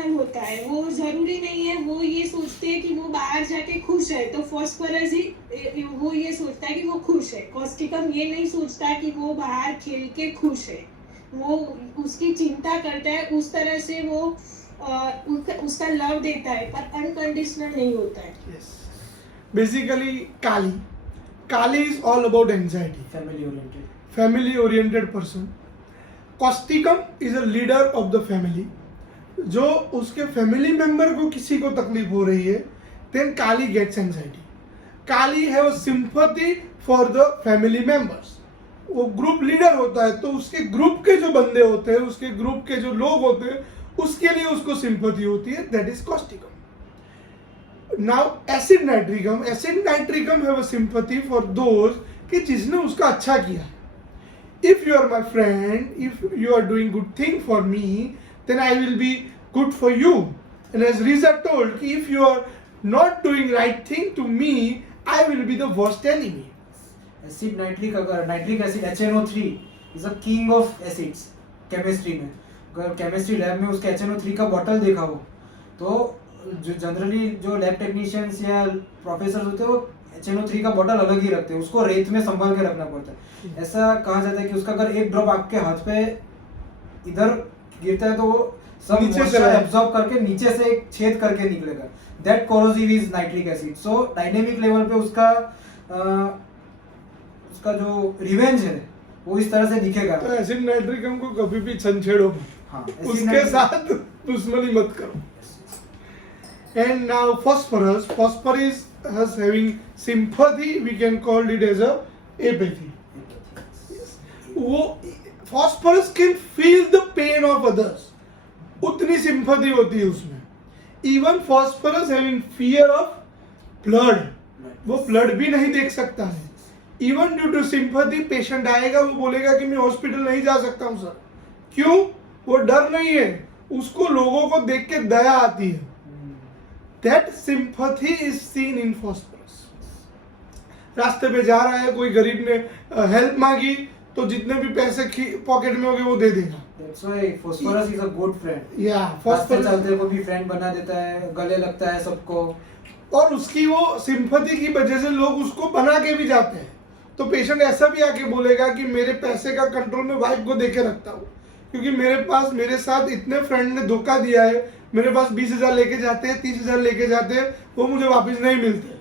Unconditional होता है, वो जरूरी नहीं है वो ये सोचते हैं कि वो बाहर जाके खुश है, तो फॉस्फोरस ही वो ये सोचता है कि वो खुश है। कॉस्टिकम ये नहीं सोचता कि वो बाहर खेल के खुश है, वो उसकी चिंता करता है, उस तरह से वो उसका लव देता है, पर अनकंडीशनल नहीं होता है। Yes. Basically, Kali is all about anxiety. Family oriented person. Causticum is a leader of the family. जो उसके फैमिली मेंबर को किसी को तकलीफ हो रही है, then Kali gets anxiety. Kali have a sympathy for the family members. वो ग्रुप लीडर होता है, तो उसके ग्रुप के जो बंदे होते हैं, उसके ग्रुप के जो लोग होते हैं, उसके लिए उसको सिंपैथी होती है, that is causticum. Now acid nitricum have a sympathy for those कि जिसने उसका अच्छा किया. If you are my friend, if you are doing good thing for me, then I will be good for you. And as रीजा told कि if you are not doing right thing to me, I will be the worst enemy. Acid nitric, अगर nitric acid HNO3 is a king of acids chemistry में. अगर chemistry lab में उसके HNO3 का bottle देखा हो, तो जो जनरली जो लैब टेक्नीशियंस या प्रोफेसर होते हैं वो HNO3 का बॉटल अलग ही रखते हैं, उसको रेत में संभाल के रखना पड़ता है. ऐसा कहा जाता है कि उसका अगर एक ड्रॉप आपके हाथ पे इधर गिरता है तो वो सब नीचे से एब्जॉर्ब करके नीचे से एक छेद करके निकलेगा. That corrosive is nitric acid. So dynamic level पे उसका जो रिवेंज है वो इस तरह से दिखेगा. तो एसिड नाइट्रिकम को कभी भी छंछेड़ो मत. हाँ, उसके साथ दुश्मनी मत करो. And now phosphorus has having sympathy, we can call it as a apathy. Yes. वो phosphorus can feel the pain of others. उतनी sympathy होती है उसमें. Even phosphorus having fear of blood. वो blood भी नहीं देख सकता है. Even due to sympathy, patient आएगा, वो बोलेगा कि मैं हॉस्पिटल नहीं जा सकता हूँ सर. क्यों? वो डर नहीं है, उसको लोगों को देख के दया आती है. That sympathy is seen in phosphorus. रास्ते पे जा रहा है, कोई गरीब ने हेल्प मांगी, तो जितने भी पैसे पॉकेट में होंगे वो दे देगा. That's why phosphorus is a good friend. Yeah, phosphorus phosphorus चलते को भी फ्रेंड बना देता है, गले लगता है सबको. और उसकी वो सिंपैथी की वजह से लोग उसको बना के भी जाते हैं. तो पेशेंट ऐसा भी आके बोलेगा कि मेरे पैसे का कंट्रोल में वाइफ को देके रखता हूँ, क्योंकि मेरे साथ इतने फ्रेंड ने धोखा दिया है. मेरे पास 20,000 लेके जाते हैं, 30,000 लेके जाते हैं, वो मुझे वापस नहीं मिलते.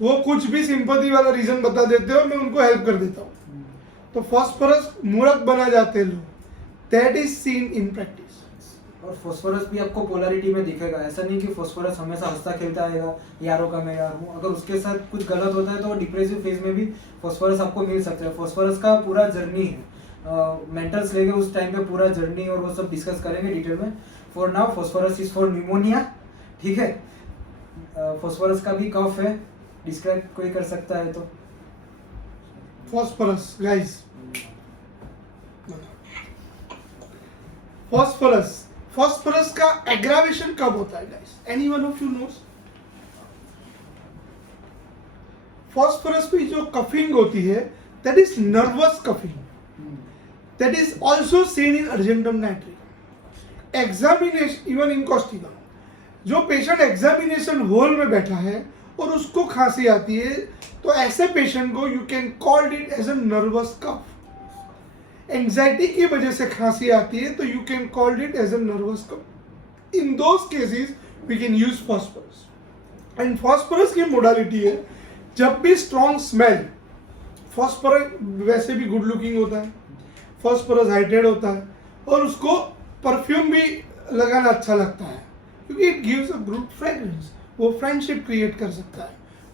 वो कुछ भी सिंपैथी वाला रीजन बता देते हो, मैं उनको हेल्प कर देता हूँ. तो फॉस्फोरस मूर्ख बना जाते हैं लोग. That is seen in practice. और फॉस्फोरस भी आपको पोलैरिटी में दिखेगा. ऐसा नहीं कि फॉस्फोरस हमेशा हंसता खेलता आएगा, यारों का मैं यार हूँ. अगर उसके साथ कुछ गलत होता है तो डिप्रेसिव फेज में भी फॉस्फोरस आपको मिल सकता है. फॉस्फोरस का पूरा जर्नी है, मेंटल्स लेके उस टाइम पे पूरा जर्नी और वो सब डिस्कस करेंगे डिटेल में. For now phosphorus is for pneumonia. ठीक है. फॉस्फोरस का भी कफ है, डिस्क्राइब कोई कर सकता है तो. फॉस्फोरस गाइस, फॉस्फोरस का एग्रावेशन कब होता है guys? Any one of you knows? Phosphorus पे जो कफिंग होती है, that is nervous coughing. That is also seen in argentum nitricum. Examination even in causticum. जो पेशेंट एग्जामिनेशन हॉल में बैठा है और उसको खांसी आती है, तो ऐसे पेशेंट को you can call it as a nervous cough. Anxiety की वजह से खांसी आती है, तो you can call it as a nervous cough. In those cases we can use phosphorus. And phosphorus की मोडालिटी है, जब भी स्ट्रॉन्ग स्मेल, फॉस्फोरस वैसे भी गुड लुकिंग होता है, फॉस्फोरस हाइड्रेट होता है, और उसको परफ्यूम भी लगाना अच्छा लगता है, क्योंकि it gives a good fragrance. वो फ्रेंडशिप क्रिएट कर सकता है.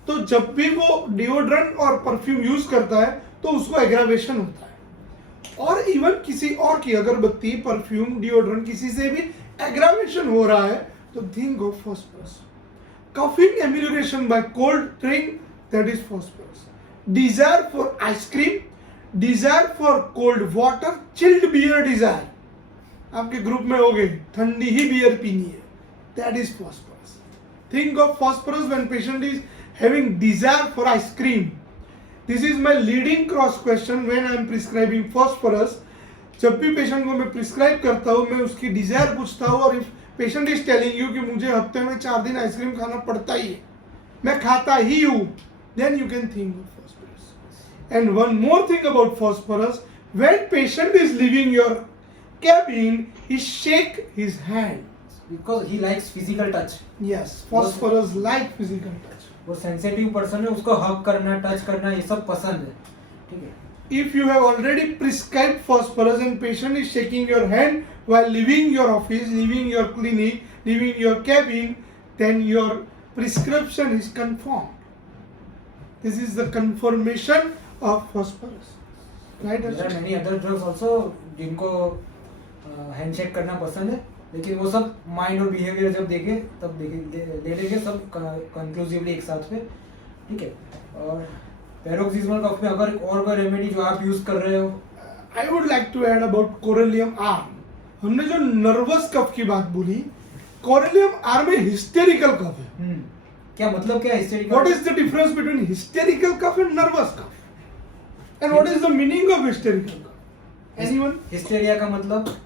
तो जब भी वो डिओड्रेंट और परफ्यूम यूज करता है, तो उसको एग्रावेशन होता है. और इवन किसी और की अगरबत्ती, परफ्यूम, डिओड्रेंट, किसी से भी एग्रावेशन हो रहा है, तो think of phosphorus. Coughing amelioration by cold drink, that is phosphorus. Desire for ice cream, desire for cold water, chilled beer desire. आपके ग्रुप में हो गए, ठंडी ही बियर पीनी है, that is phosphorus. Think of phosphorus when patient is having desire for ice cream. This is my leading cross question when I am prescribing phosphorus. जब भी पेशेंट को मैं प्रिस्क्राइब करता हूँ मैं उसकी डिजायर पूछता हूँ, और if patient is telling you कि मुझे हफ्ते में 4 दिन आइसक्रीम खाना पड़ता ही है, मैं खाता ही हूँ, then you can think of phosphorus. And one more thing about phosphorus, when patient is leaving your cabin, he shake his hand. Because he likes physical touch. Yes, phosphorus like physical touch. वो sensitive person है, उसको हग करना, touch करना ये सब पसंद है. ठीक है. If you have already prescribed phosphorus and patient is shaking your hand while leaving your office, leaving your clinic, leaving your cabin, then your prescription is confirmed. This is the confirmation of phosphorus. Right? There are many other drugs also जिनको handshake करना पसंद है, लेकिन वो सब mind और behaviour जब देखे तब ले लेंगे सब कंक्लूसिवली एक साथ में. ठीक है. और पैरोक्सिस्मल कफ में अगर और कोई रेमेडी जो आप यूज कर रहे हो. I would like to add about corellium R. हमने जो नर्वस कफ की बात बोली, कोरेलियम R में हिस्टेरिकल कफ है. क्या मतलब क्या hysterical? What is the difference between hysterical cough and nervous cough? And what is the meaning of hysterical cough? Anyone? Hysteria का मतलब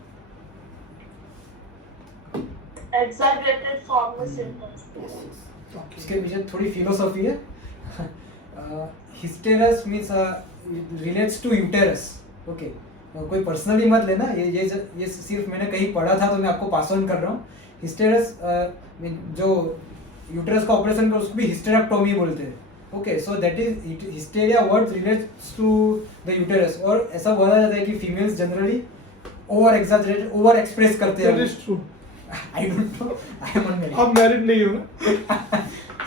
exaggerated form of symptoms. इसके पीछे थोड़ी फिलोसॉफी है. Hysteros means relates to uterus. Okay. कोई personally मत लेना, ये सिर्फ मैंने कहीं पढ़ा था तो मैं आपको पास ऑन कर रहा हूँ. हिस्टेरस जो यूटेरस का ऑपरेशन कर उसको भी हिस्टेरेक्टोमी बोलते हैं. Okay. So that is hysteria word relates to the uterus. और ऐसा बोला जाता है कि females generally over exaggerate, over express करते हैं. That is true. I don't know. I am unmarried. आप married नहीं हो ना?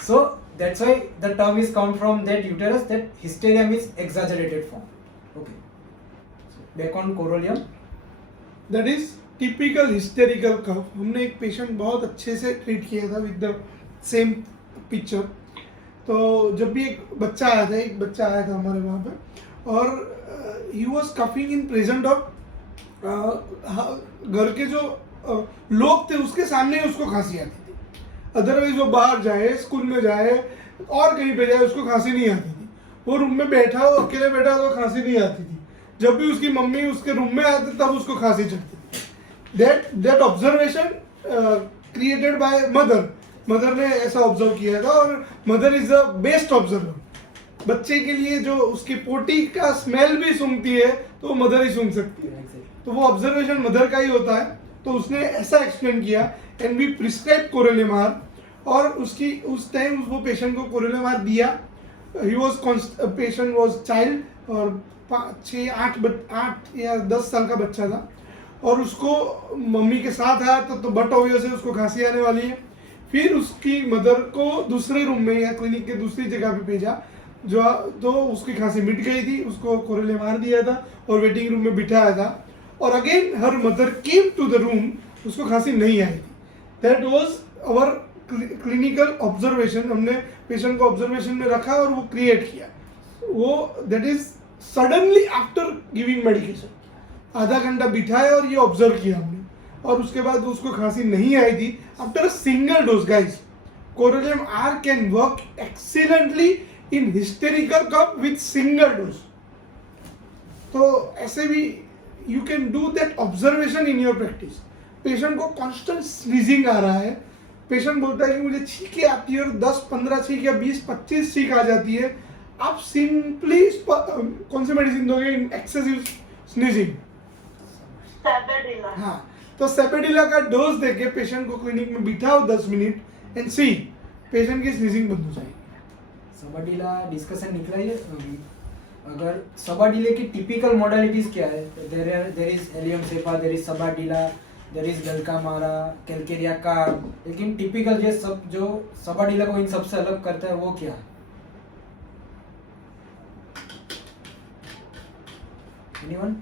So that's why the term is come from that uterus, that hysteria means exaggerated form. Okay. So back on corollium. That is typical hysterical cough. हमने एक patient बहुत अच्छे से treat किया था with the same picture. तो जब भी एक बच्चा आया था हमारे वहाँ पे, और he was coughing in present of घर के जो लोग थे उसके सामने ही उसको खांसी आती थी. अदरवाइज वो बाहर जाए, स्कूल में जाए और कहीं पे जाए, उसको खांसी नहीं आती थी. वो रूम में बैठा हो, अकेले बैठा तो खांसी नहीं आती थी. जब भी उसकी मम्मी उसके रूम में आती तब उसको खांसी चढ़ती थी. That observation created by mother ने ऐसा ऑब्जर्व किया था, और mother is the best observer. बच्चे के लिए जो उसकी पोटी का स्मेल भी सूंघती है तो मदर ही सूंघ सकती है. तो वो ऑब्जर्वेशन मदर का ही होता है. तो उसने ऐसा एक्सप्लेन किया, and we prescribe corallium R, और उस टाइम वो पेशेंट को कोरेलियम R दिया. He was patient was child, और 8 या 10 साल का बच्चा था, और उसको मम्मी के साथ आया तो बट ऑब्वियसली उसको खांसी आने वाली है. फिर उसकी मदर को दूसरे रूम में या क्लिनिक के दूसरी जगह पे भेजा, जो तो उसकी खांसी मिट गई थी. उसको कोरेलियम R दिया था और वेटिंग रूम में बिठाया था, और again her mother came to the room, उसको खांसी नहीं आई थी. That was our clinical observation. हमने पेशेंट को ऑब्जर्वेशन में रखा और वो क्रिएट किया. वो that is suddenly after giving medication. आधा घंटा बिठाया और ये ऑब्जर्व किया हमने, और उसके बाद उसको खांसी नहीं आई थी. After a single dose guys, corallium R can work excellently in hysterical cough with single dose. तो ऐसे भी you can do that observation in your practice. Patient को कांस्टेंट स्नीजिंग आ रहा है, पेशेंट बोलता है कि मुझे छींकें आती है और 10-15 छींक या 20-25 छींक आ जाती है. आप सिंपली कौन सी मेडिसिन दोगे इन एक्सेसिव स्नीजिंग? Sabadilla. हाँ, तो सेपेडिला का डोज देके पेशेंट को क्लिनिक में बिठाओ 10 मिनट एंड सी पेशेंट की स्नीजिंग बंद हो जाएगी. सबडिला डिस्कशन निकला ही है. अगर सबडिले की टिपिकल मॉडलिटीज क्या है? There is allium cepa, there is sabadilla, there is dulcamara, calcarea carb. लेकिन टिपिकल जो सबडिला को इन सबसे अलग करता है वो क्या है? एनीवन?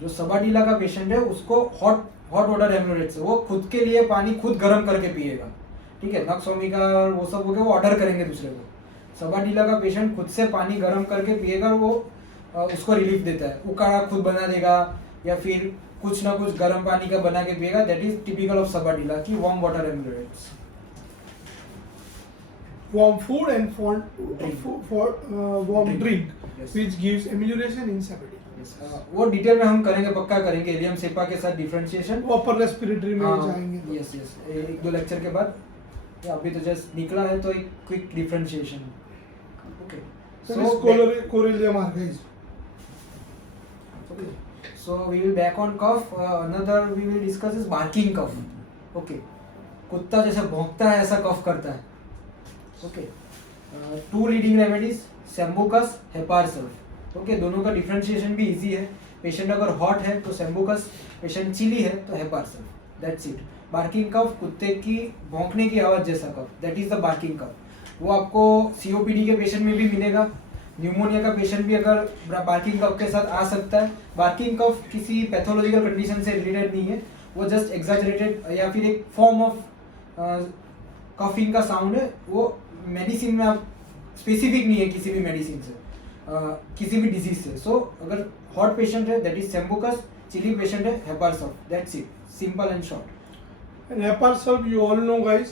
जो सबडिला का पेशेंट है उसको हॉट वाटर हेमोरेज से वो खुद के लिए पानी खुद गर्म करके पिएगा. ठीक है. नक्सोमिका और वो सब हो गया, वो ऑर्डर करेंगे दूसरे को. सबडिला का पेशेंट खुद से पानी गर्म करके पिएगा और वो उसको रिलीफ देता है. उकाड़ा खुद बना देगा या फिर कुछ ना कुछ गर्म पानी का बना के पिएगा. दैट इज टिपिकल ऑफ सबडिला की warm water haemorrhage. warm food and warm Drink. drink, Yes. which gives amelioration in COPD. वो डिटेल में हम करेंगे, पक्का करेंगे इलियम सेपा के साथ डिफरेंशिएशन। वो अपर रेस्पिरेटरी में जाएंगे। यस यस, एक दो लेक्चर के बाद। अभी तो जस्ट निकला है तो एक quick differentiation. Okay, Corellia guys. Okay, so we will back on cough. Another we will discuss is barking cough. Okay, कुत्ता जैसे भौंकता है ऐसा कफ करता है। Okay, two leading remedies, Sambucus, Heparsulf. Okay, दोनों का डिफरेंशिएशन भी इजी है। पेशेंट अगर हॉट है तो Sambucus, पेशेंट चिली है तो Heparsulf. That's it. बार्किंग कफ कुत्ते की भौंकने की आवाज जैसा कफ, दैट इज द बार्किंग कफ। वो आपको सीओपीडी के पेशेंट में भी मिलेगा। न्यूमोनिया का पेशेंट भी अगर बार्किंग कफ के साथ आ सकता है। बार्किंग कफ किसी पैथोलॉजिकल कंडीशन से रिलेटेड नहीं है, वो जस्ट एग्जैजरेटेड या फिर एक फॉर्म ऑफ कफिंग का साउंड है। वो मेडिसिन में आप स्पेसिफिक नहीं है किसी भी मेडिसिन से, किसी भी डिजीज से। सो अगर हॉट पेशेंट है that is sambucus, chilly patient है hepar sulph, that's it, simple and short. And Heparsulf, you all know guys,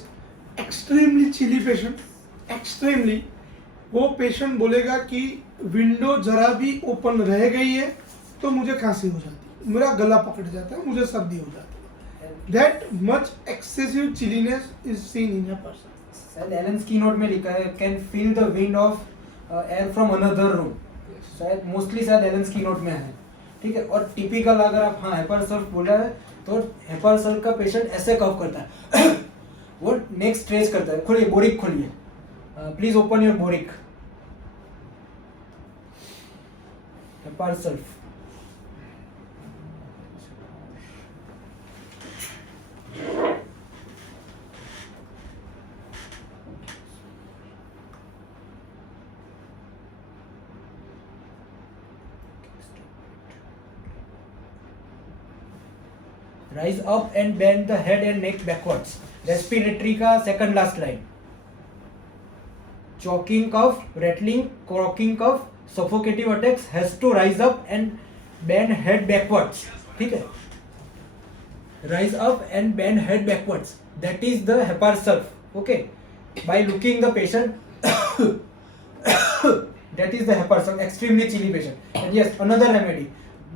extremely chilly patient, extremely, वो पेशेंट बोलेगा कि विंडो जरा भी ओपन रह गई है तो मुझे खांसी हो जाती है, मेरा गला पकड़ जाता है, मुझे सर्दी हो जाती है। That much excessive chilliness is seen in Heparsulf. शायद एलन की नोट में लिखा है can feel the wind of air from another room. शायद मोस्टली शायद एलन की नोट में है, ठीक है। और टिपिकल अगर आप हाँ हेपारसल्फ बोला है तो हेपारसल्फ का पेशेंट ऐसे कफ करता है वो नेक्स्ट स्ट्रेच करता है। खोलिए बोरिक, खोलिए please open your Boericke. Hepar sulph rise up and bend the head and neck backwards. Respiratory का second last line. Choking cough, rattling, croaking cough, suffocative attacks has to rise up and bend head backwards, ठीक है। Rise up and bend head backwards, that is the hepar sulph. Okay, by looking the patient that is the hepar sulph, extremely chilly patient. And yes, another remedy,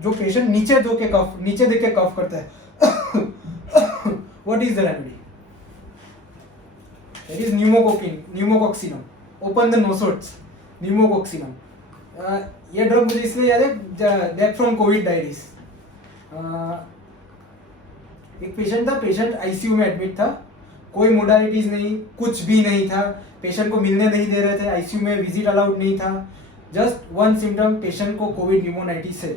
जो patient नीचे देख के कफ करता है what is the remedy? That is pneumococcinum. Open the nosodes, pneumococcinum. ये drug मुझे इसलिए याद है, दैट फ्रॉम कोविड डायरीज। एक पेशेंट था, पेशेंट आईसीयू में एडमिट था, कोई मोडालिटीज नहीं, कुछ भी नहीं था, पेशेंट को मिलने नहीं दे रहे थे, आईसीयू में विजिट अलाउड नहीं था। जस्ट वन सिम्टम, पेशेंट को कोविड न्यूमोनाइटिस है।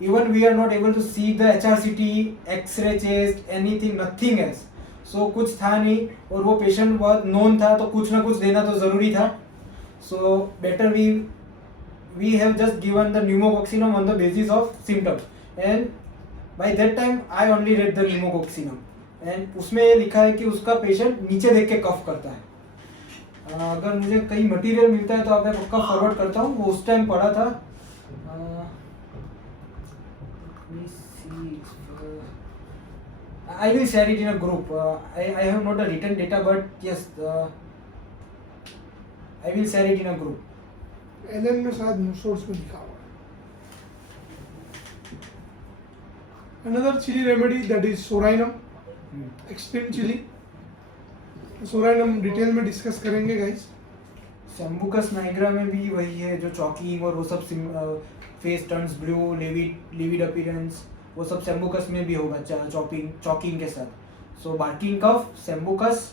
Even we are not able to see the HRCT, X-ray chest, anything, nothing else. So कुछ था नहीं और वो पेशेंट बहुत नोन था तो कुछ ना कुछ देना तो ज़रूरी था। So better we have just given the pneumococcinum on the basis of symptoms, and by that time I only read the pneumococcinum, and उसमें ये लिखा है कि उसका पेशेंट नीचे देख के कफ करता है। अगर मुझे कहीं मटेरियल मिलता है तो आप मैं पक्का फॉरवर्ड करता हूँ, वो उस टाइम पढ़ा था। I will share it in a group. I have not a written data, but yes, I will share it in a group. Allen में शायद सोर्स में लिखा हुआ है। Another chili remedy, that is Sorinum, extreme chili. Sorinum detail में discuss करेंगे guys. Sambucus nigra में भी वही है, जो चॉकिंग और वो सब face turns blue, livid appearance, वो सब सेम्बुकस में भी होगा चॉकिंग के साथ। So barking cough, sambucus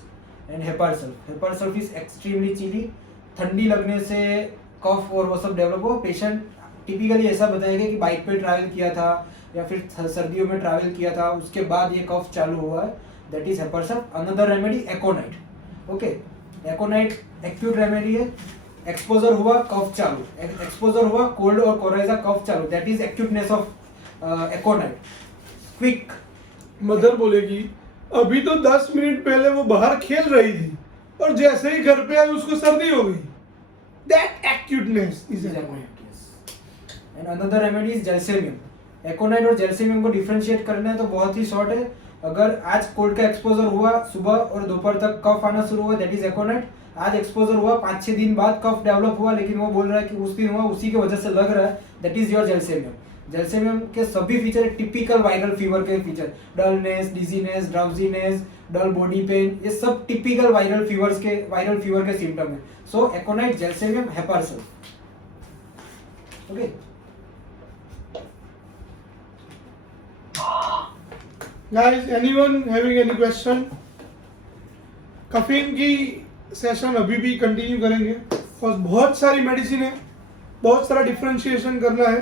and hepar sulph. Hepar sulph is extremely chilly, ठंडी लगने से कफ और वो सब डेवलप हो। पेशेंट टिपिकली ऐसा बताएगा कि बाइक पे ट्रैवल किया था या फिर सर्दियों में ट्रैवल किया था, उसके बाद ये कफ चालू हुआ है, that is hepar sulph. Another remedy aconite. Okay, aconite acute remedy है, एक्सपोजर हुआ कफ चालू, एक्सपोजर हुआ कोल्ड और कोराइजा कफ चालू, that is acuteness of aconite. Quick, mother बोलेगी अभी तो 10 मिनट पहले वो बाहर खेल रही थी और जैसे ही घर पे आई उसको सर्दी हो गई। That acuteness is and another remedy is gelsemium. Aconite और जेल्सेमियम को डिफरेंशिएट करना है तो बहुत ही शॉर्ट है। अगर आज कोल्ड का एक्सपोजर हुआ सुबह और दोपहर तक कफ आना शुरू हुआ, दैट इज एकोनाइट। आज एक्सपोजर हुआ 5-6 दिन बाद कफ डेवलप हुआ, लेकिन वो बोल रहा है कि उस दिन हुआ उसी की वजह से लग रहा है, that is your gelsemium. Gelsemium के सभी फीचर टिपिकल वायरल फीवर के feature, dullness, dizziness, drowsiness, dull body pain, ये सब टिपिकल वायरल फीवर के सिम्टम है। So aconite, gelsemium, hepar sulph. Okay Guys, anyone having any question? Coughing की session अभी भी कंटिन्यू करेंगे और बहुत सारी मेडिसिन है, बहुत सारा डिफरेंशिएशन करना है।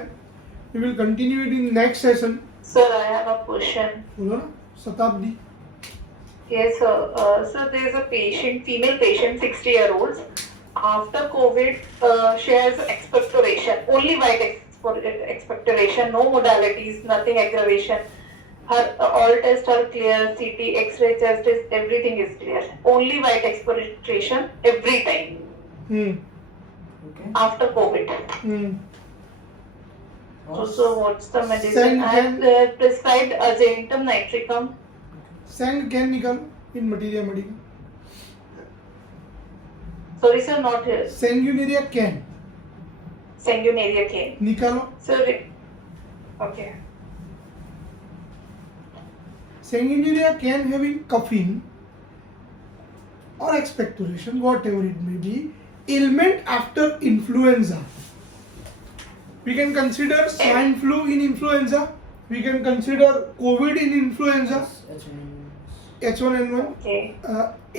We will continue it in next session. Sir, I have a question. बोलो ना, शताब्दी। Yes, sir. Sir, there is a patient, female patient, 60-year-old. After COVID, she has expectoration, only white expectoration, no modalities, nothing aggravation. Her all tests are clear, CT, X-ray, chest test, everything is clear. Only white expectoration every time okay after COVID. So what's the medicine? Send I have prescribed agentum nitricum. Sang cane निकाल in materia medica. Sorry, sir, not here. Sanguinaria cane Sanguinaria cane. निकालो। Sir, okay. Sanguinaria can having coughing or expectoration, whatever it may be, ailment after influenza. We can consider swine flu in influenza. We can consider COVID in influenza, H1N1. Okay.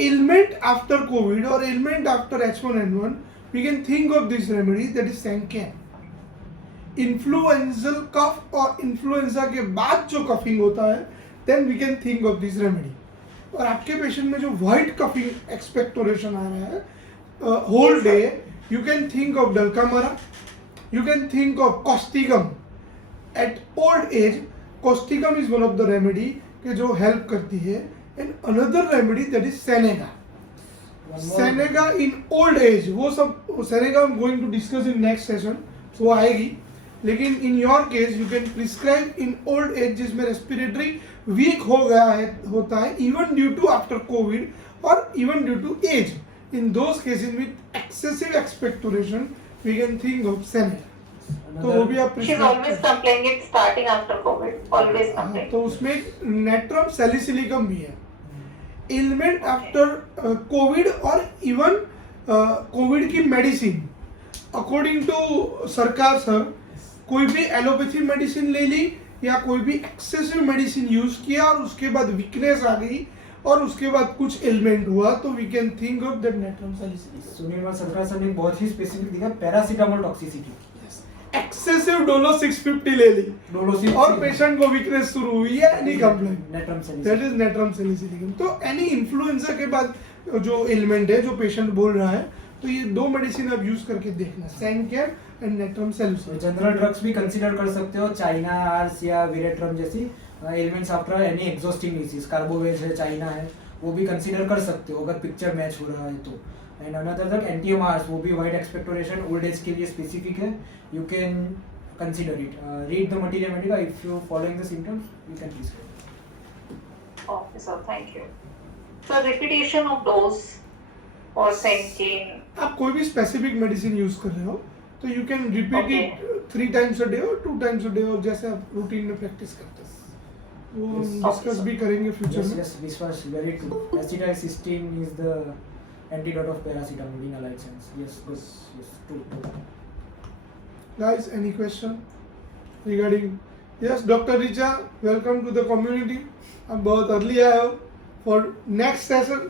Ailment after COVID or ailment after H1N1, we can think of this remedy, that is Sancan. Influenzaal cough और influenza के बाद जो coughing होता है, then we can think of this remedy. और आपके patient में जो white coughing expectoration आ रहा है whole day, you can think of Dulcamara, you can think of Causticum. At old age, Causticum is one of the remedy के जो help करती है, and another remedy that is Seneca. Seneca in old age, वो सब Seneca I'm going to discuss in next session, वो आएगी। लेकिन in your case you can prescribe in old age जिसमें respiratory weak हो गया है होता है, even due to after COVID or even due to age. In those cases with excessive expectoration, we can think of Seneca. तो वो भी आप She's prescribe always complaining starting after COVID. Always complaining. तो उसमें नेट्रम सैलिसिलिकम भी है। Element after Covid और even Covid की मेडिसिन अकॉर्डिंग टू सरकार सर, कोई भी एलोपैथी मेडिसिन ले ली या कोई भी एक्सेसिव मेडिसिन यूज किया और उसके बाद वीकनेस आ गई और उसके बाद कुछ एलिमेंट हुआ, तो we can think of that natrum salicylicum. Sunil Sarkar sir ने बहुत ही स्पेसिफिक दिखा, पैरासीटामोल टॉक्सिसिटी। एक्सेसिव डोलो 650 ले ली डोलोसिल और पेशेंट को वीकनेस शुरू हुई है, any complaint, natrum that is natrum salicylicum. तो एनी इन्फ्लुएंजा के बाद जो एलिमेंट है जो पेशेंट बोल रहा है, तो ये दो मेडिसिन आप यूज करके देखना, सैनकेयर एंड नेट्रम सैलिसिलिकम। जनरल ड्रग्स भी कंसीडर कर सकते हो, चाइना आर्स या विरेट्रम जैसी elements after any exhausting disease, carbo veg है, चाइना है, वो भी कंसीडर कर सकते हो अगर पिक्चर मैच हो रहा है तो। एंड अनदर तक एंटीएमआरस, वो भी वाइड एक्सपेक्टोरेशन ओल्ड एज के लिए स्पेसिफिक है, you can consider it. Read the materia medica. If you following the symptoms, you can prescribe. Okay, sir. Thank you. So repetition of dose or Sancan. आप कोई भी specific medicine use कर रहे हो तो you can repeat it 3 times a day और 2 times a day, और जैसे आप रूटीन में प्रैक्टिस करते हो वो Yes. डिस्कस भी करेंगे फ्यूचर Yes, में। yes, this was very true. Acetylcysteine is the antidote of paracetamol in allied science. Yes, yes, yes, true. Guys, any question regarding? Yes, Dr. Richa, welcome to the community. आप बहुत early आए हो for next session.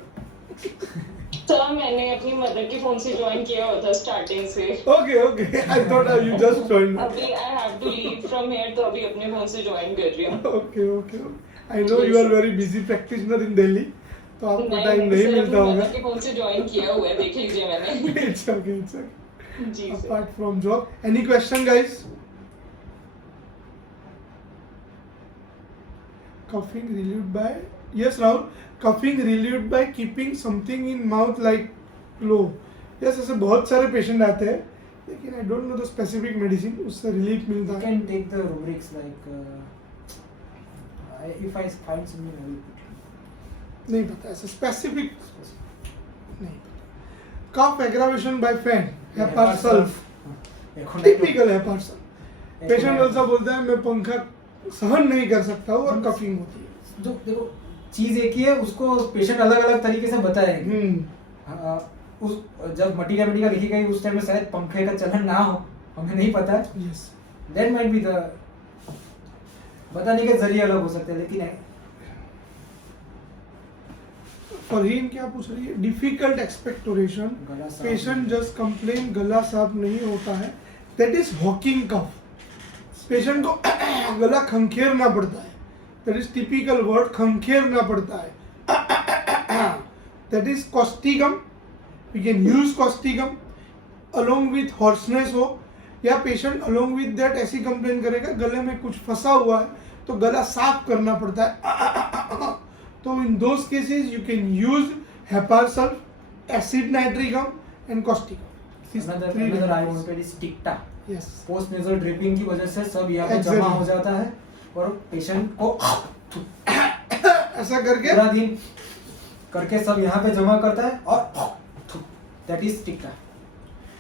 Sir मैंने अपनी mother के phone से join किया हुआ था स्टार्टिंग से। Okay, okay. I thought you just joined. अभी I have to leave from here, तो अभी अपने फोन से ज्वाइन कर रही हूँ। Okay, okay. I know you are very busy practitioner in Delhi, तो आपको टाइम नहीं सर, मिलता अपनी होगा। मदर के फोन से ज्वाइन किया हुआ है, देख लीजिए मैंने। It's okay, it's okay. जी sir. Apart from job, any question, guys? Coughing relieved by, yes, Rahul. Coughing relieved by keeping something in mouth like low. Yes, ऐसे बहुत सारे पेशेंट आते हैं, लेकिन I don't know the specific medicine, उससे relief मिलता You है। can take the rubrics like if I find something I will put it. नहीं पता ऐसा स्पेसिफिक नहीं पता. Cough aggravation by fan hepar sulph typical hepar sulph. Patient ऐसा बोलता है मैं पंखा सहन नहीं कर सकता हूँ और कफिंग होती है. जो देखो चीज एक ही है, उसको पेशेंट अलग अलग तरीके से बताएंगे. उस जब मटीरिया लिखी गई उस टाइम में शायद पंखे का चलन ना हो, हमें नहीं पता. Yes. That might be the बताने के जरिए अलग हो सकते हैं, लेकिन फरहीन क्या पूछ रही है? Difficult expectoration. गला साफ पेशेंट जस्ट कंप्लेन गला साफ नहीं होता है, that is hawking cough. Patient को गला खंखेरना पड़ता है, दैट इज टिपिकल वर्ड, खंखेरना पड़ता है. That is causticum. We can use causticum along with hoarseness हो, या पेशेंट अलोंग विथ दैट ऐसी कंप्लेन करेगा गले में कुछ फंसा हुआ है तो गला साफ करना पड़ता है. तो in those cases you can use hepar sulph, acid nitricum and causticum. another I wanted is टिक्टा. यस. पोस्ट नेजल ड्रिपिंग की वजह से सब यहाँ पे Exactly. जमा हो जाता है और पेशेंट को ऐसा करके पूरा दिन करके सब यहाँ पे जमा करता है और दैट इज टिक्टा.